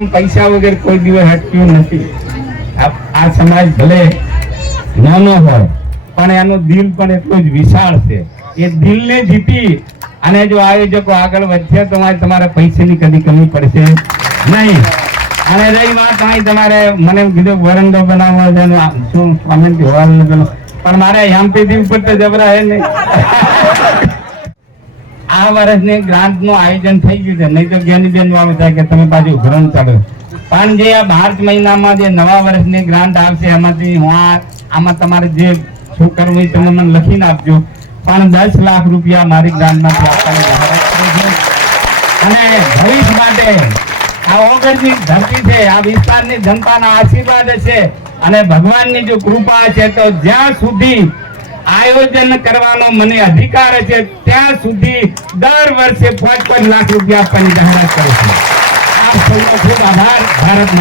પૈસા વગર કોઈ દિવસ હટક્યું નથી। આ સમાજ ભલે નાનો હોય પણ એનું દિલ પણ એટલું જ વિશાળ છે। એ દિલને જીતી અને જો આયોજકો આગળ વધશે તો તમારે પૈસાની કદી કમી પડશે નહીં। અને રહી વાત અહીં તમારે મને કીધું વરંડો બનાવવો છે શું સ્વામી હોવાનું પણ મારે એમપીથી ઉપર તો જબરા હે નહીં। આ વર્ષની ગ્રાન્ટ નું આયોજન થઈ ગયું છે, નહીં તો જ્ઞાનીબેન વાળું થાય કે તમે પાછું ગ્રંથ ચાલો। પણ જે આ માર્ચ મહિનામાં જે નવા વર્ષની ગ્રાન્ટ આવશે એમાંથી હું આમાં તમારે જે શું કરવું એ તમે મને લખીને આપજો। પણ 10 લાખ રૂપિયા મારી ગ્રાન્ટમાંથી આપવાની જાહેરાત કરી છે। અને ભવિષ્ય માટે આ ઓગણની ધરતી છે, આ વિસ્તારની જનતાના આશીર્વાદ છે અને ભગવાનની જો કૃપા છે તો જ્યાં સુધી આયોજન કરવાનો મને અધિકાર છે ત્યાં સુધી દર વર્ષે 5 લાખ રૂપિયા આપવાની જાહેરાત કરું છું। આપ સૌનો ખૂબ આભાર। ભારત